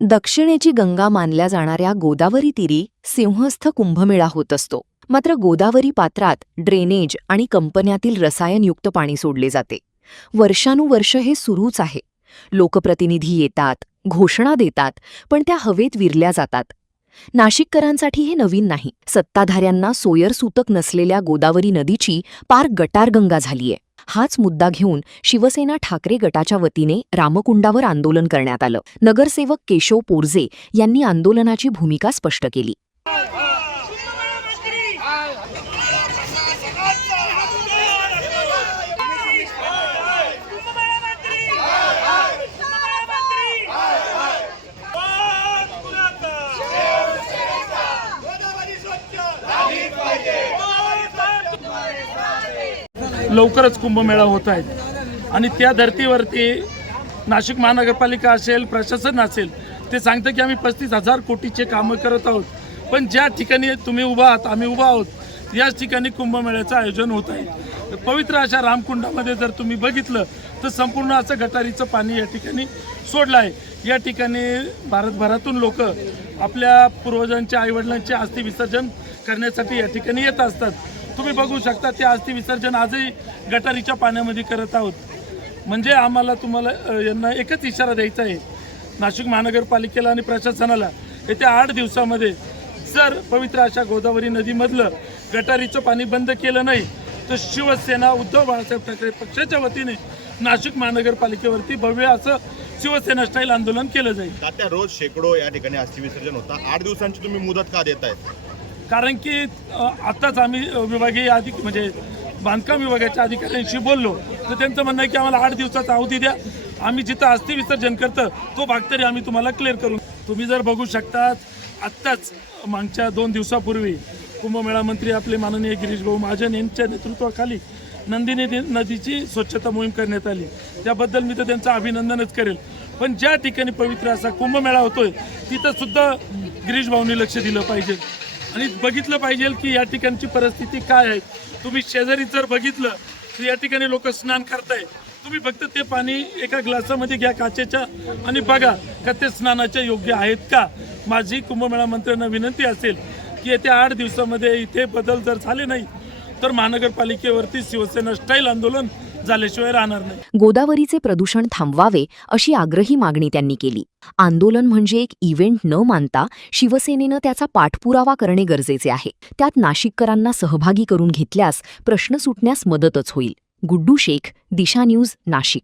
दक्षिणेची गंगा मानल्या जाणाऱ्या गोदावरी तीरी सिंहस्थ कुंभमेळा होत असतो. मात्र गोदावरी पात्रात ड्रेनेज आणि कंपन्यातील रसायनयुक्त पाणी सोडले जाते. वर्षानुवर्ष हे सुरूच आहे. लोकप्रतिनिधी येतात, घोषणा देतात, पण त्या हवेत विरल्या जातात. नाशिककरांसाठी हे नवीन नाही. सत्ताधाऱ्यांना सोयरसूतक नसलेल्या गोदावरी नदीची पार गटारगंगा झालीय. हाच मुद्दा घेऊन शिवसेना ठाकरे गटाच्या वतीने रामकुंडावर आंदोलन करण्यात आलं. नगरसेवक केशव पोरजे यांनी आंदोलनाची भूमिका स्पष्ट केली. लवकरच कुंभमेळा होत आहे आणि त्या धर्तीवरती नाशिक महानगरपालिका असेल, प्रशासन असेल, ते सांगतं की आम्ही 35,000 कोटीचे कामं करत आहोत. पण ज्या ठिकाणी तुम्ही उभा आहात, आम्ही उभा आहोत, याच ठिकाणी कुंभमेळ्याचं आयोजन होत आहे. पवित्र अशा रामकुंडामध्ये जर तुम्ही बघितलं तर संपूर्ण असं गटारीचं पाणी या ठिकाणी सोडलं आहे. या ठिकाणी भारतभरातून लोक आपल्या पूर्वजांच्या आईवडिलांचे अस्थि विसर्जन करण्यासाठी या ठिकाणी येत असतात. तुम्ही बघू शकता ते अस्थि विसर्जन आजही गटारीच्या पाण्यामध्ये करत आहोत. म्हणजे आम्हाला तुम्हाला यांना एकच इशारा द्यायचा आहे, नाशिक महानगरपालिकेला आणि प्रशासनाला, येत्या 8 दिवसामध्ये जर पवित्र अशा गोदावरी नदीमधलं गटारीचं पाणी बंद केलं नाही तर शिवसेना उद्धव बाळासाहेब ठाकरे पक्षाच्या वतीने नाशिक महानगरपालिकेवरती भव्य असं शिवसेना स्टाईल आंदोलन केलं जाईल. त्या रोज शेकडो या ठिकाणी अस्थि विसर्जन होता. 8 दिवसांची तुम्ही मुदत का देताय? कारण की आत्ताच आम्ही विभागीय म्हणजे बांधकाम विभागाच्या अधिकाऱ्यांशी बोललो तर त्यांचं म्हणणं आहे की आम्हाला 8 दिवसाचा अवधी द्या, आम्ही जिथं अस्थि विसर्जन करतं तो भाग तरी आम्ही तुम्हाला क्लिअर करू. तुम्ही जर बघू शकता आत्ताच मागच्या 2 दिवसापूर्वी कुंभमेळा मंत्री आपले माननीय गिरीश भाऊ महाजन यांच्या नेतृत्वाखाली नंदिनी नदीची स्वच्छता मोहीम करण्यात आली. त्याबद्दल मी तर त्यांचं अभिनंदनच करेल. पण ज्या ठिकाणी पवित्र असा कुंभमेळा होतोय तिथं सुद्धा गिरीश भाऊंनी लक्ष दिलं पाहिजे आणि बघितलं पाहिजे की या ठिकाणची परिस्थिती काय आहे. तुम्ही शेजारी जर बघितलं तर या ठिकाणी लोक स्नान करताय. तुम्ही फक्त ते पाणी एका ग्लासामध्ये घ्या काचेच्या आणि बघा का ते स्नानाच्या योग्य आहेत का. माझी कुंभमेळा मंत्र्यांना विनंती असेल की येत्या 8 दिवसामध्ये इथे बदल जर झाले नाही तर महानगरपालिकेवरती शिवसेना स्टाईल आंदोलन झाल्याशिवाय राहणार नाही. गोदावरीचे प्रदूषण थांबवावे अशी आग्रही मागणी त्यांनी केली. आंदोलन म्हणजे एक इव्हेंट न मानता शिवसेनेनं त्याचा पाठपुरावा करणे गरजेचे आहे. त्यात नाशिककरांना सहभागी करून घेतल्यास प्रश्न सुटण्यास मदतच होईल. गुड्डू शेख, दिशा न्यूज, नाशिक.